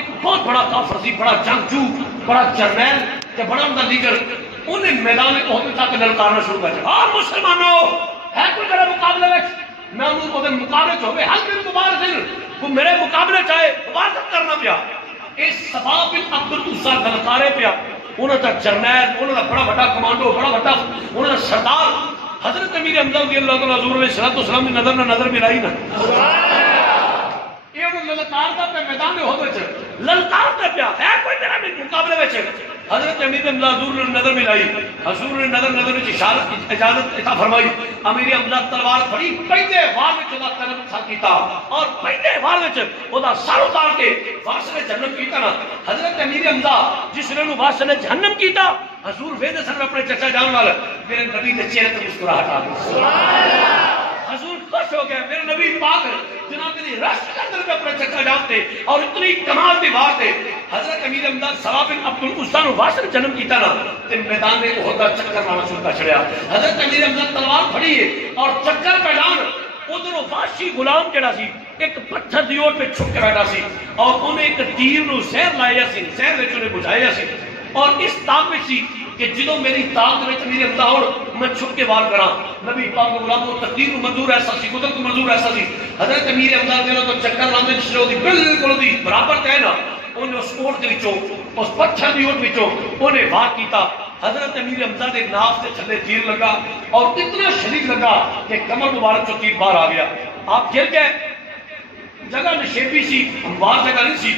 ایک بہت بڑا کافر سی، بڑا جنگجو، بڑا جرنیل تے بڑا ان کا لیڈر، انہیں میدان احد تک للکارنا شروع کر دیا، مسلمانوں ہے کوئی میرے مقابلے میں؟ میں انہوں کو مقابلے چ ہوئے حل میرے مبارک کو میرے مقابلے چاہے مبارکت کرنا پیا، اس سباب بن عبد العزا للکارے پیا، انہوں کا جرنیل، انہوں کا بڑا بڑا کمانڈو، بڑا بڑا انہوں کا سردار حضرت امیر حمزہ رضی اللہ تعالیٰ حضور علیہ السلام کی نظر نہ نظر ملائی نا، یہ انہوں للکار دا پہ میدان احد وچ للکار دا پیا ہے کوئی میرا مقابلے وچ، حضرت امیر حمزہ حضور نے نظر ملائی، حضور نے نظر وچ اشارت اجازت عطا فرمائی، امیر حمزہ تلوار پھڑی، پہلے وار وچ دا قلم کھا کیتا اور پہلے وار وچ اودا سر اتار کے واسطے جہنم کیتا نا، حضرت امیر حمزہ جس نے واسطے جہنم کیتا، حضور ویدے سن اپنے چچا جان والا میرے نبی کے چہرے تے مسکراہٹ آ گئی، سبحان اللہ، حضور خوش ہو گئے، میرے نبی پاک جناب کی رشک کے اندر میں اپنے چچا جانتے اور اتنی کمال دی بات ہے، حضرت امیر حمزہ سبا بن عبد العزا نو واسطے جنم کیتا نا تے میدان میں احد دا چکر مارنا شروع کر چھڑیا، حضرت امیر حمزہ تلوار پھڑی ہے اور چکر پہلان ادھروں وحشی غلام جڑا سی ایک پتھر دی اوٹ پہ چھپ کے بیٹھا سی اور انہیں ایک تیر نو زہر لایا سی، زہر وچ انہیں بجھایا سی اور اس طاق وچ سی کہ جدوں میری طاقت وچ امیر حمزہ ہون میں چھپ کے وار کراں، نبی پاک غلام کو تقدیر منظور ایسا سی، قدرت کو منظور ایسا سی، حضرت امیر حمزہ دے تو چکر لاندے جس دی بالکل دی برابر تے نا، انہیں اس اوٹ دے وچوں اس پتھر دی اوٹ وچوں انہیں وار کیتا، حضرت امیر حمزہ دے ناف سے تھلے تیر لگا اور اتنا شدید لگا کہ کمر مبارک چوں تیر باہر آ گیا، آپ گر گئے، جگہ نشیبی سی، ہموار جگہ نہیں سی،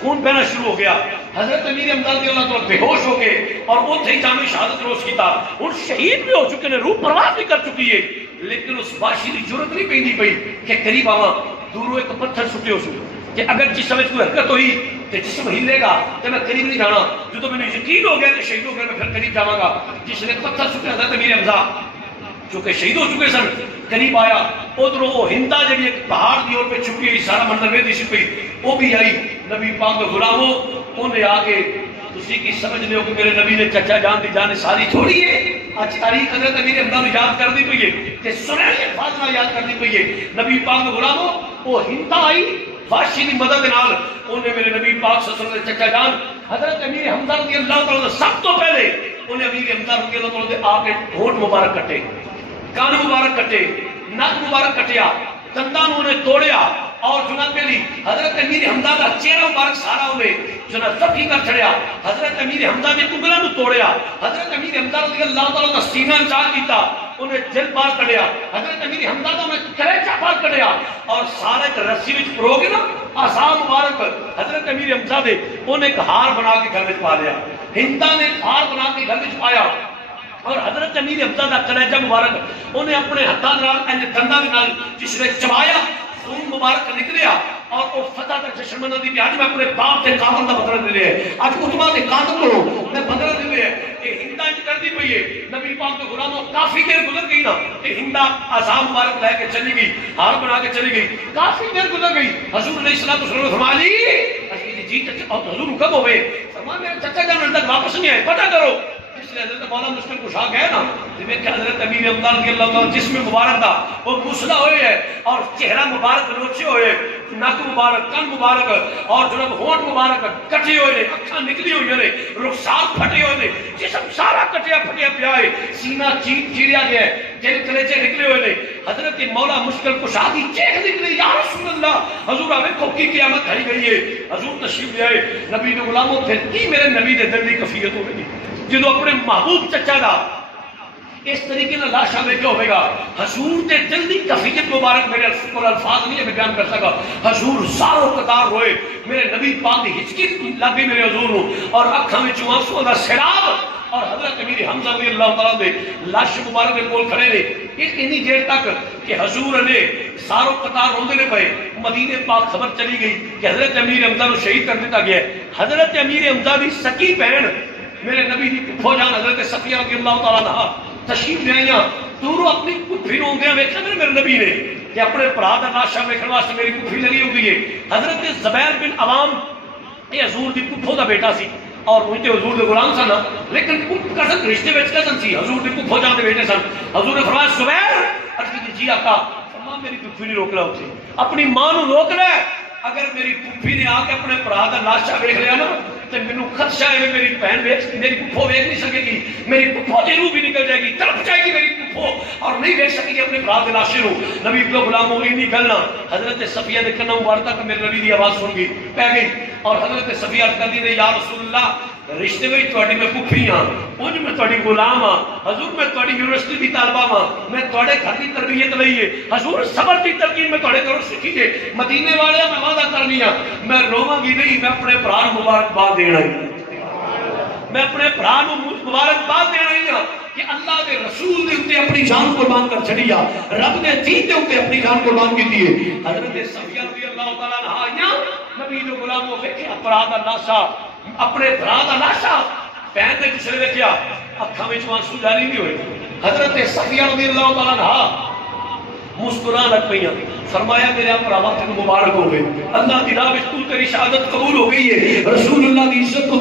خون بہنا شروع ہو گیا، حضرت امیر حمزہ رضی اللہ تعالیٰ بے ہوش ہو گئے اور اتنے ہی جامع شہادت روز کیتا، ان شہید بھی ہو چکے نے، روح پرواز بھی کر چکی ہے، لیکن اس باشی کی جرت نہیں پیندی پئی کہ قریب آواں، دوروں ایک پتھر سٹے ہو سو کہ اگر جسم وچ کوئی حرکت ہوئی کہ جسم ہلے گا تو میں قریب نہیں جانا، جو میں یقین ہو گیا کہ شہید ہو گیا میں پھر قریب جاواں گا، جس نے پتھر سٹے حضرت امیر حمزہ چونکہ شہید ہو چکے سن قریب آیا، ادھروں وہ ہندا جڑی ایک پہاڑ دی اور پہ چھپی ہوئی سارا منظر ویدی سی پئی وہ بھی آئی، نبی پاک غلاموں انہیں آگے تسی کی سمجھنے ہو کہ میرے نبی نے چچا جان دی جان ساری چھوڑی ہے، آج تاریخ حضرت امیر حمزہ نے یاد کر دی پئی ہے کہ سنہری الفاظ یاد کر دی پئی ہے، نبی پاک غلاموں وہ ہندا آئی وحشی دی مدد نال انہیں میرے نبی پاک صلی اللہ علیہ وسلم چچا جان حضرت امیر حمزہ رضی اللہ تعالیٰ سب تو پہلے انہیں امیر حمزہ رضی اللہ تعالیٰ آ کے ہونٹ مبارک کٹے، کان مبارک کٹے، نک مبارک کٹیا، دندان انہیں توڑیا اور جناب میری حضرت امیر حمزہ کا چہرہ مبارک سارا انہیں جناب زخمی کر چھڑیا، حضرت امیر حمزہ نے انگلیاں نو توڑیا، حضرت امیر حمزہ رضی اللہ تعالیٰ کا سینہ چاک کیتا، انہیں دل پار کٹیا، حضرت امیر حمزہ کا انہیں کلیجہ پار کٹیا اور سارے رسی وچ پرو گے نا آسام مبارک حضرت امیر حمزہ دے انہیں ایک ہار بنا کے گھر وچ پا لیا، ہندا نے ہار بنا کے گھر وچ پایا اور حضرت امیر حمزہ دا کلیجہ مبارک انہیں اپنے ہتھاں نال انج دنداں دے نال جس نے چبایا، خون مبارک نکلیا اور وہ فتح تک جشن منا دی آج میں اپنے باپ کے قاتل دا بدلہ دے رہے ہیں، آج اتبا کے قاتل کو میں بدلہ دے رہے ہیں کہ ہندا انج کر دی پئی ہے، نبی پاک کے غلاموں کافی دیر گزر گئی نا کہ ہندا عذاب مبارک لے کے چلی گئی، ہار بنا کے چلی گئی، کافی دیر گزر گئی، حضور علیہ الصلوۃ والسلام فرمایا علی جی چچا حضور کب ہوئے؟ فرمایا میرے چچا جان تک واپس نہیں آئے، پتہ کرو، اس لیے حضرت مولا مشکل کشا گئے نا جنہیں کہ حضرت امیر حمزہ رضی اللہ تعالیٰ جسم مبارک تھا وہ مسلح ہوئے ہے اور چہرہ مبارک نوچے ہوئے، نک مبارک، کن مبارک اور جناب ہونٹ مبارک کٹے ہوئے، اکھاں نکلی ہوئی ہیں، رخسار پھٹے ہوئے، جسم سارا کٹیا پھٹیا پیا ہے، سینہ چیریا گیا ہے، دل کلیجے نکلے ہوئے، حضرت مولا مشکل کشا دی چیخ نکلی، یا رسول اللہ حضور آوے کو کی قیامت کھڑی گئی ہے، حضور تشریف لے آئے، نبی نے غلاموں پھر کی میرے نبی نے دل دی کفیت ہو گئی جنہوں اپنے محبوب چچا دا اس طریقے نہ لاشا میں کیا ہوئے گا، حضور دے دل دی کفیت مبارک میرے الفاظ نہیں ہے میں بیان کر سکا، حضور زارو قطار ہوئے، میرے نبی پاک دی ہچکی لگی میرے حضور ہوں اور اکھاں میں آنسو دا سیلاب اور حضرت امیر حمزہ رضی اللہ تعالیٰ دے لاش مبارک میں کول کھڑے نے اتنی دیر تک کہ حضور نے سارو قطار روندے نے پئے، مدینے پاک خبر چلی گئی کہ حضرت امیر حمزہ کو شہید کر دیتا گیا ہے، حضرت امیر حمزہ دی سکی بہن میرے نبی دی پھپھو جان حضرت صفیہ رضی اللہ تعالیٰ عنہ تشریف لے آئیاں، دوروں اپنی پھپھی نوں گیا ویکھا میرے نبی نے کہ اپنے بھرا دا لاشا ویکھن واسطے میری پھپھی لگی ہوئی ہے، حضرت زبیر بن عوام یہ حضور دی پھپھو دا بیٹا سی اور وہ تے حضور دے غلام سن لیکن کزن رشتے وچ کزن سی، حضور دی پھپھو جان دے بیٹے سن، حضور نے فرمایا زبیر عرض کی جی آقا، فرمایا میری پھپھی نہیں روک رہا اتھے، اپنی ماں نو روک لے، اگر میری پھوپھی نے آ کے اپنے بھرا دا لاشا ویکھ لیا نا تو مینوں خدشہ ہے میری بہن میری پھوپھو ویکھ نہیں سکے گی، میری پھوپھو دی روح بھی نکل جائے گی، تڑپ جائے گی میری پھوپھو اور نہیں ویکھ سکے گی اپنے بھرا دے لاشے نو۔ نبی کو غلاموں اینی گلنا حضرت صفیہ دے کنا مبارکہ میرے نبی دی آواز سن گئی پہ گئی اور حضرت صفیہ کہندی نے یا رسول اللہ رشتے میں تواڈی میں پھوپھی ہاں، اونج میں تواڈی غلام ہاں، حضور میں تواڈی یونیورسٹی دی طالبہ ہاں، میں تواڈے گھر دی تربیت لئی ہے، حضور صبر دی تلقین میں تواڈے گھروں سیکھی ہے، مدینے والے میں وعدہ کرنی ہے میں روواں گی نہیں، میں اپنے بھرا نوں مبارکباد دینا ہی، میں اپنے بھرا نوں مبارکباد دینا ہی ہاں کہ اللہ دے رسول دے اوتے اپنی جان قربان کر چھڑی آ، رب دے دین دے اوتے اپنی جان قربان کیتی ہے۔ حضرت صفیہ رضی اللہ تعالیٰ عنہا آئیاں نبی دے غلاموں ویکھیا بھرا دا لاشا، اپنے بھرا دا لاشا پہن دے کسے ویکھیا اکھاں وچ آنسو جاری نہیں ہوئے۔ حضرت صفیہ رضی اللہ تعالیٰ عنہا مسکران لگ پئیاں، فرمایا میرے بھراوا تینوں مبارک ہوے، اللہ دی راہ وچ تو تیری شہادت قبول ہو گئی ہے، رسول اللہ دی عزت کو